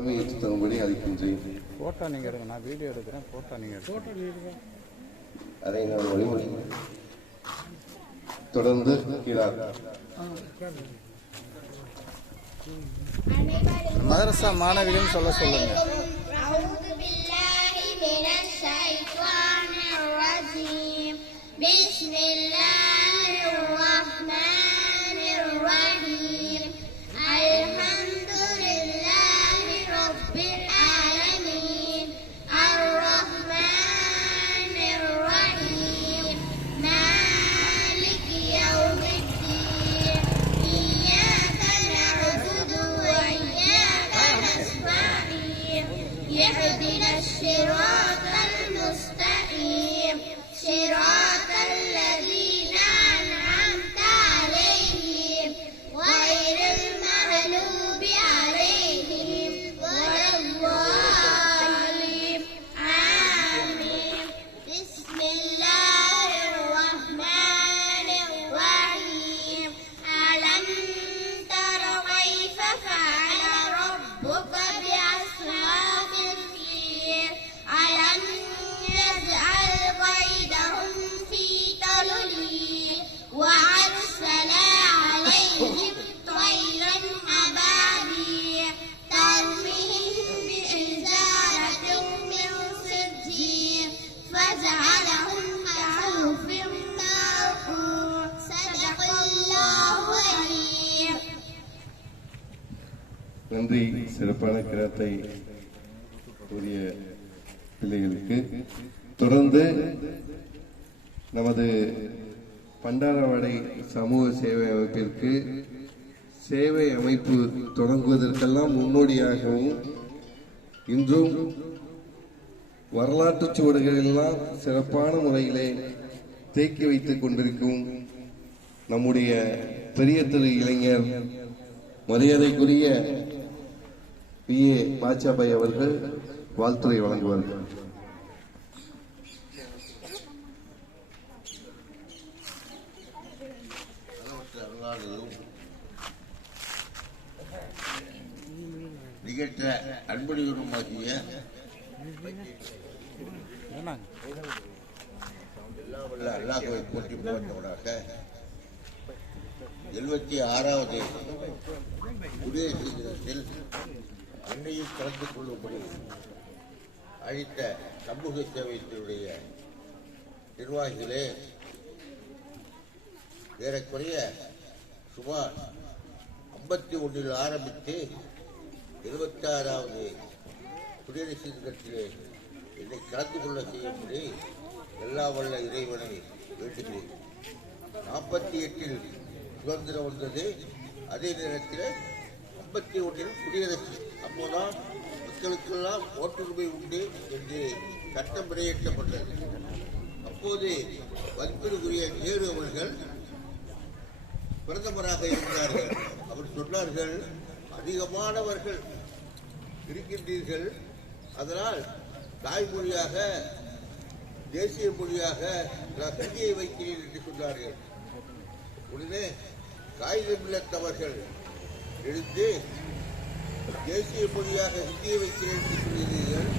தலைமையேற்று தரும்படி அழைக்கின்றேன் ஃபோட்டோ நீங்கள் எடுங்க நான் வீடியோ எடுக்கிறேன் ஃபோட்டோ நீங்கள் எடுங்க அதை நான் வழிமுறை தொடர்ந்து கீழார் மதரசா மாணவிகள்னு சொல்ல சொல்லுங்க أعوذ بالله من الشيطان الرجيم بسم الله நன்றி சிறப்பான கிரத்தை கூறிய பிள்ளைகளுக்கு தொடர்ந்து நமது பண்டாரவாடை சமூக சேவை அமைப்பிற்கு சேவை அமைப்பு தொடங்குவதற்கெல்லாம் முன்னோடியாகவும் இன்றும் வரலாற்று சுவடுகளெல்லாம் சிறப்பான முறையிலே தேக்கி வைத்துக் கொண்டிருக்கும் நம்முடைய பெரிய திரு இளைஞர் மரியாதைக்குரிய பி. ஏ. பாச்சாபாய் அவர்கள் வாழ்த்துறை வழங்குவார்கள். அருளாளரும் நிகழ்த்த அன்புடையவருமாகிய என்னங்க அல்லாஹுவை எழுபத்தி ஆறாவது குடியரசு தினத்தில் அன்னையில் கலந்து கொள்ளும்படி அழைத்த சமூக சேவைத்தினுடைய நிர்வாகிகளே ஏறக்குறைய சுமார் ஐம்பத்தி ஒன்றில் ஆரம்பித்து இருபத்தாறாவது குடியரசு தினத்திலே என்னை கலந்து கொள்ள செய்யும்படி எல்லா வல்ல இறைவனை வேண்டுகிறேன். நாற்பத்தி எட்டில் சுதந்திரம் வந்தது அதே நேரத்தில் ஐம்பத்தி ஒன்றில் குடியரசு. அப்போதான் மக்களுக்கெல்லாம் ஓட்டுரிமை உண்டு என்று சட்டம் வெளியேற்றப்பட்டது. அப்போது மதிப்பிற்குரிய நேரு அவர்கள் பிரதமராக இருந்தார்கள். அவர் சொன்னார்கள் அதிகமானவர்கள் இருக்கின்றீர்கள். அதனால் தாய்மொழியாக தேசிய மொழியாக நான் வைக்கிறேன் என்று சொன்னார்கள். உடனே காகிதமில்லத்தவர்கள் எடுத்து தேசிய மொழியாக ஹிந்தியை வைக்கிறேன் என்று சொல்கிறீர்கள்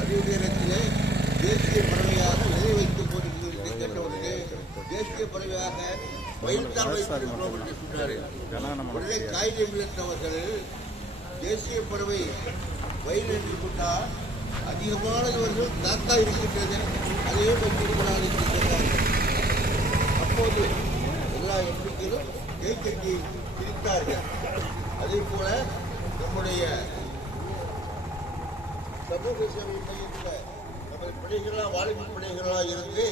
அதே நேரத்தில் தேசிய பறவையாக எதை வைத்துக் கொண்டிருக்கிறீர்கள் என்று கேட்டவுடனே தேசிய பறவையாக மயில்தான் வைத்திருக்கிறோம் என்று சொன்னார்கள். உடனே காகிதமில்லத்தவர்கள் தேசிய பறவை மயில் என்று கொண்டால் அதிகமானவர்கள் காக்கா இருக்கின்றது அதையே வைத்திருக்கிறார் என்று சொன்னார்கள் அப்போது எல்லா எம்பிக்களும் கைத்தட்டி சிரித்தார்கள் அதே போல நம்முடைய சமூக சேவை மையத்தில் நமது பிள்ளைகளாக வாழ்க்கை பிள்ளைகளாக இருந்து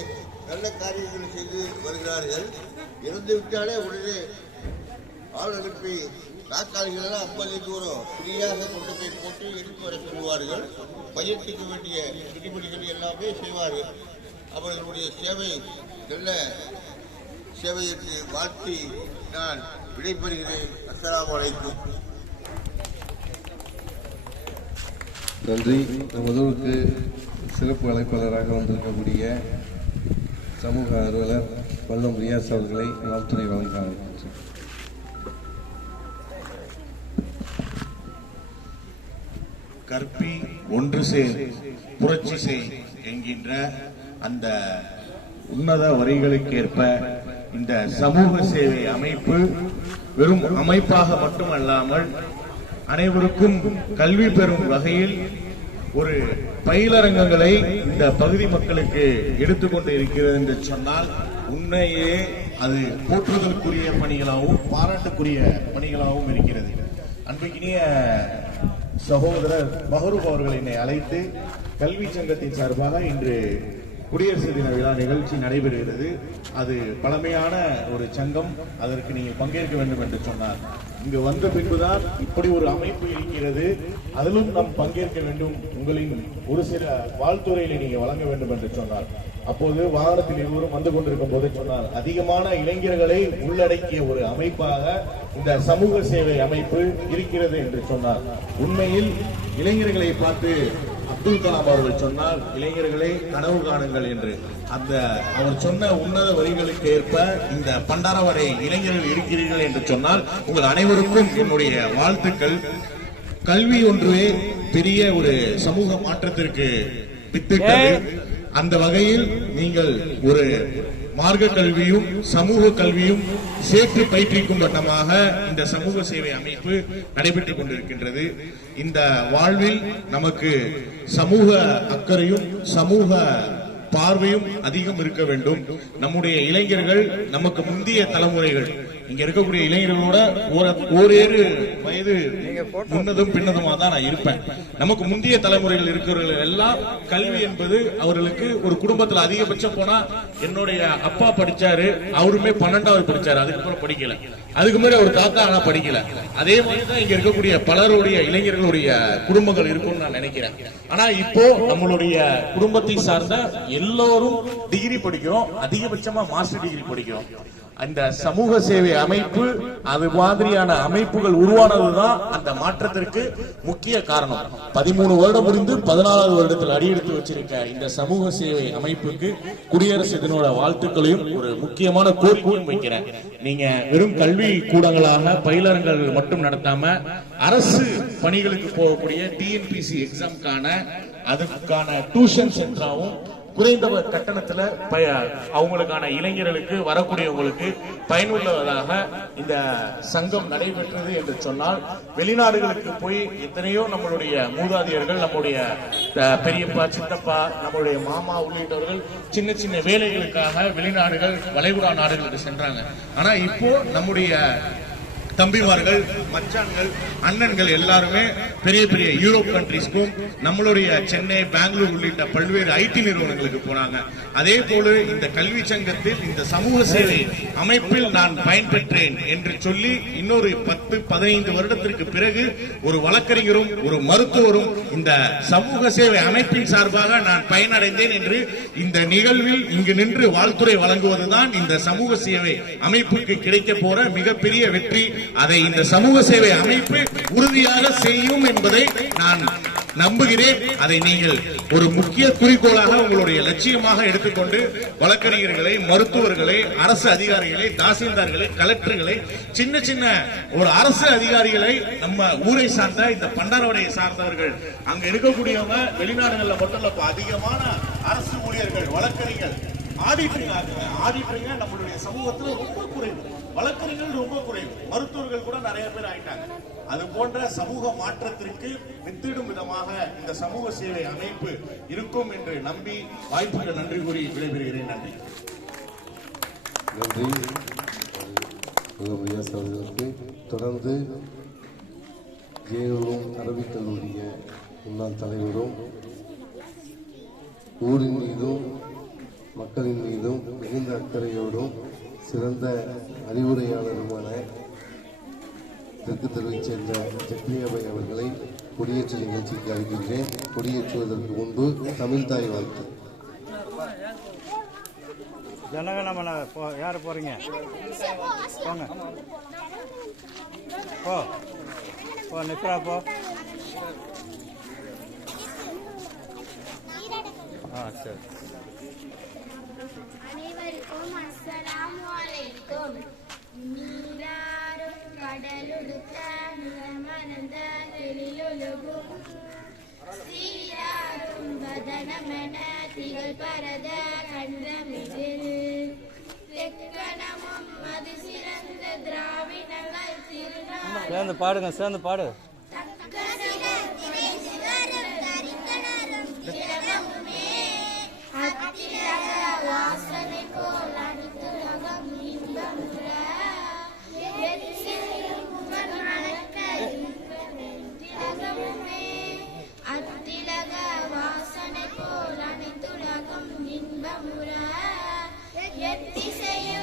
நல்ல காரியங்களை செய்து வருகிறார்கள். இருந்து விட்டாலே உடனே ஆள் அனுப்பி நாற்காலிகள் எல்லாம் ஐம்பது தூரம் ஃப்ரீயாக கொண்டு போய் போட்டு எடுத்து வர சொல்லுவார்கள். பயிற்சிக்க வேண்டிய விதிமுறைகள் எல்லாமே செய்வார்கள். அவர்களுடைய சேவை நல்ல சேவை வாழ்த்தி நான் விடைபெறுகிறேன். அஸ்லாம் வலைக்கும் நன்றி. நமதூருக்கு சிறப்பு அழைப்பாளராக வந்திருக்கக்கூடிய சமூக ஆர்வலர் வல்லம் ரியாஸ் அவர்களை வாழ்த்துறை வழங்க கற்பி ஒன்று சேர் புரட்சி செய் என்கின்ற அந்த உன்னத வரிகளுக்கேற்ப இந்த சமூக சேவை அமைப்பு வெறும் அமைப்பாக மட்டுமல்லாமல் அனைவருக்கும் கல்வி பெறும் வகையில் ஒரு பயிலரங்கங்களை இந்த பகுதி மக்களுக்கு எடுத்துக்கொண்டு இருக்கிறது என்று சொன்னால் உண்மையே அது போற்றுதலுக்குரிய பணிகளாகவும் பாராட்டுக்குரிய பணிகளாகவும் இருக்கிறது. அன்பிற்கினிய சகோதரர் மஹரூப் அவர்கள் என்னை அழைத்து கல்வி சங்கத்தின் சார்பாக இன்று குடியரசு தின விழா நிகழ்ச்சி நடைபெறுகிறது. அது பழமையான ஒரு சங்கம். அதற்கு நீங்கள் பங்கேற்க வேண்டும் என்று சொன்னார். இங்கு வந்த பின்புதான் இப்படி ஒரு அமைப்பு இருக்கிறது. அதிலும் நாம் பங்கேற்க வேண்டும். உங்களின் ஒரு சில வாழ்த்துறையில நீங்க வழங்க வேண்டும் என்று சொன்னார். அப்போது வாகனத்தில் இருவரும் வந்து கொண்டிருக்கும் போது சொன்னார் அதிகமான இளைஞர்களை உள்ளடக்கிய ஒரு அமைப்பாக இந்த சமூக சேவை அமைப்பு இருக்கிறது என்று சொன்னார். உண்மையில் இளைஞர்களை பார்த்து அப்துல் கலாம் அவர்கள் சொன்னால் இளைஞர்களே கனவு காணுங்கள் என்று. அந்த அவர் சொன்ன உன்னத வரிகளுக்கு ஏற்ப இந்த பண்டாரவரை இளைஞர்கள் இருக்கிறீர்கள் என்று சொன்னால் உங்கள் அனைவருக்கும் என்னுடைய வாழ்த்துக்கள். கல்வி ஒன்றுவே பெரிய ஒரு சமூக மாற்றத்திற்கு வித்திட்டது அந்த வகையில் நீங்கள் ஒரு மார்க்க கல்வியும் சமூக கல்வியும் சேர்த்து பயிற்றிக்கும் வண்ணமாக இந்த சமூக சேவை அமைப்பு நடைபெற்றுக் கொண்டிருக்கின்றது. இந்த வாழ்வில் நமக்கு சமூக அக்கறையும் சமூக பார்வையும் அதிகம் இருக்க வேண்டும். நம்முடைய இளைஞர்கள் நமக்கு முந்தைய தலைமுறைகள் இங்க இருக்கக்கூடிய இளைஞர்களோட ஓரேறு வயது முன்னதும் பின்னதுமா தான் நான் இருப்பேன். நமக்கு முந்தைய தலைமுறையில் இருக்கிறவர்கள் எல்லாம் கல்வி என்பது அவர்களுக்கு ஒரு குடும்பத்துல அதிகபட்சம் போனா என்னுடைய அப்பா படிச்சாரு அவருமே பன்னெண்டாவது படிச்சாரு அதுக்கப்புறம் படிக்கல. அதுக்கு முன்னாடி ஒரு தாத்தா ஆனா படிக்கல. அதே மாதிரி தான் இங்க இருக்கக்கூடிய பலருடைய இளைஞர்களுடைய குடும்பங்கள் இருக்கும்னு நான் நினைக்கிறேன். ஆனா இப்போ நம்மளுடைய குடும்பத்தை சார்ந்த எல்லோரும் டிகிரி படிக்கிறோம் அதிகபட்சமா மாஸ்டர் டிகிரி படிக்கிறோம். அந்த சமூக சேவை அமைப்பு அது மாதிரியான அமைப்புகள் உருவானதுதான் அந்த மாற்றத்திற்கு முக்கிய காரணம். பதிமூணு வருடம் முடிந்து பதினாலாவது வருடத்தில் அடியெடுத்து வச்சிருக்க இந்த சமூக சேவை அமைப்புக்கு குடியரசு தினோட வாழ்த்துக்களையும் ஒரு முக்கியமான கோரிக்கையும் வைக்கிறேன். நீங்க வெறும் கல்வி கூடங்களாக பயிலரங்கள் மட்டும் நடத்தாம அரசு பணிகளுக்கு போகக்கூடிய டிஎன்பிசி எக்ஸாம்கான அதுக்கான டியூஷன் சென்டராகவும் குறைந்த கட்டணத்துல பய அவங்களுக்கான இளைஞர்களுக்கு வரக்கூடியவங்களுக்கு பயனுள்ளதாக இந்த சங்கம் நடைபெற்றது என்று சொன்னால் வெளிநாடுகளுக்கு போய் எத்தனையோ நம்மளுடைய மூதாதையர்கள் நம்முடைய பெரியப்பா சித்தப்பா நம்மளுடைய மாமா உள்ளிட்டவர்கள் சின்ன சின்ன வேலைகளுக்காக வெளிநாடுகள் வளைகுடா நாடுகளுக்கு சென்றாங்க. ஆனா இப்போ நம்முடைய தம்பிமார்கள் மச்சான்கள் அண்ணன்கள் எல்லாருமே பெரிய பெரிய யூரோப் கண்ட்ரிஸ்க்கும் நம்மளுடைய சென்னை பெங்களூர் உள்ளிட்ட பல்வேறு ஐடி நிறுவனங்களுக்கு போனாங்க. அதே போல இந்த கல்வி சங்கத்தில் இந்த சமூக சேவை அமைப்பில் நான் பயன்பெற்றேன் என்று சொல்லி இன்னொரு பத்து பதினைந்து வருடத்திற்கு பிறகு ஒரு வழக்கறிஞரும் ஒரு மருத்துவரும் இந்த சமூக சேவை அமைப்பின் சார்பாக நான் பயனடைந்தேன் என்று இந்த நிகழ்வில் இங்கு நின்று வாழ்த்துறை வழங்குவதுதான் இந்த சமூக சேவை அமைப்புக்கு கிடைக்க போற மிகப்பெரிய வெற்றி. அதை இந்த சமூக சேவை அமைப்பு உறுதியாக செய்யும் என்பதை நான் நம்புகிறேன். அதை நீங்கள் ஒரு முக்கிய குறிக்கோளாக உங்களுடைய லட்சியமாக எடுத்துக்கொண்டு வழக்கறிஞர்களை மருத்துவர்களை அரசு அதிகாரிகளை தாசில்தார்களை கலெக்டர்களை சின்ன சின்ன ஒரு அரசு அதிகாரிகளை நம்ம ஊரை சார்ந்த இந்த பண்டாரவடையை சார்ந்தவர்கள் அங்க இருக்கக்கூடியவங்க வெளிநாடுகள்ல மட்டும் அதிகமான அரசு ஊழியர்கள் வழக்கறிஞர் ஆடிட்டருங்க ஆடிட்டருங்க நம்மளுடைய சமூகத்துல ரொம்ப குறைவு. வழக்கறிஞர்கள் ரொம்ப குறைவு. மருத்துவர்கள் கூட நிறைய பேர் ஆயிட்டாங்க. அது போன்ற சமூக மாற்றத்திற்கு வித்திடும் விதமாக இந்த சமூக சேவை அமைப்பு இருக்கும் என்று நம்பி வாய்ப்புக்கு நன்றி கூறி விடைபெறுகிறேன். நன்றி. நன்றி. தொடர்ந்து ஏவரும் அரபிக் முன்னாள் தலைவரும் ஊரின் மீதும் மக்களின் மீதும் மிகுந்த அக்கறையோடும் சிறந்த அறிவுரையாளருமான தெற்கு தெருவைச் சேர்ந்த ஜக்ரியாபாய் அவர்களை கொடியேற்ற நிகழ்ச்சிக்கு அழைக்கின்றேன். கொடியேற்றுவதற்கு முன்பு தமிழ் தாய் வாழ்த்து. ஜனகணமன போ யார் போறீங்க? போங்க. போ. போ நிற்கிறா போ. ஆ சரி. அனைவருக்கும் அஸ்ஸலாமு அலைக்கும் நீராறும் கடலுடுத்த நிலமறந்த எழிலொழுகும். சீராரும் வதனமென திகழ் பரத கண்டமிதில் தெக்கணமும் அது சிறந்த திராவிடங்கள் திருநாள். சேர்ந்து பாடுங்க சேர்ந்து பாடு.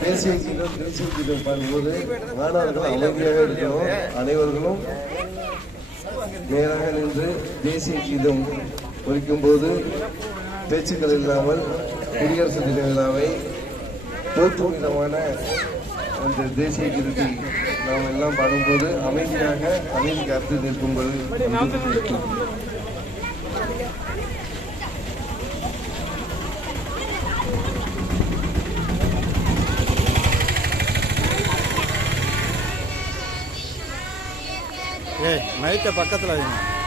தேசிய கீதம் பண்ணும்போது மாணவர்கள் அமைதியாக இருக்கணும். அனைவர்களும் நேராக நின்று தேசிய கீதம் குறிக்கும் போது பேச்சுக்கள் இல்லாமல் குடியரசு தின விழாவை போற்றும் விதமான அந்த தேசிய கீதத்தை நாம் எல்லாம் பாடும்போது அமைதியாக அமைதி காத்து நிற்கும்போது ஏய் மைக்கை பக்கத்தில் வைங்க.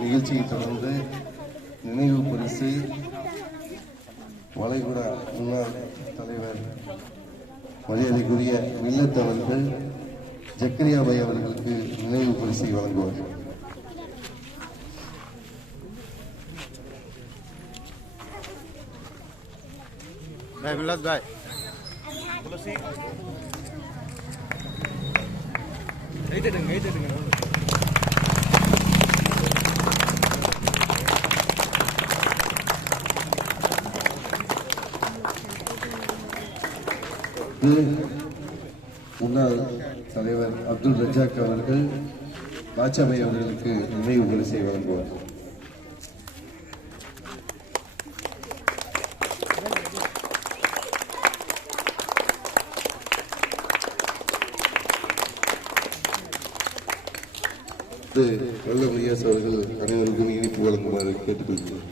நிகழ்ச்சியை தொடர்ந்து நினைவு பரிசு வளைகுடா முன்னாள் தலைவர் மரியாதைக்குரிய மில்லத் அவர்கள் ஜக்கரியா பை அவர்களுக்கு நினைவு பரிசை வழங்குவார் பாய் கைத்தட்டுங்க கைத்தட்டுங்க இது முன்னாள் தலைவர் அப்துல் ரஜாக் அவர்கள் பாட்சாபை அவர்களுக்கு நினைவு பரிசை வழங்குவார். வல்லமையாஸ் நல்ல அவர்கள் அனைவருக்கும் இனிப்பு வழங்குமாறு கேட்டுக்கொள்கிறேன்.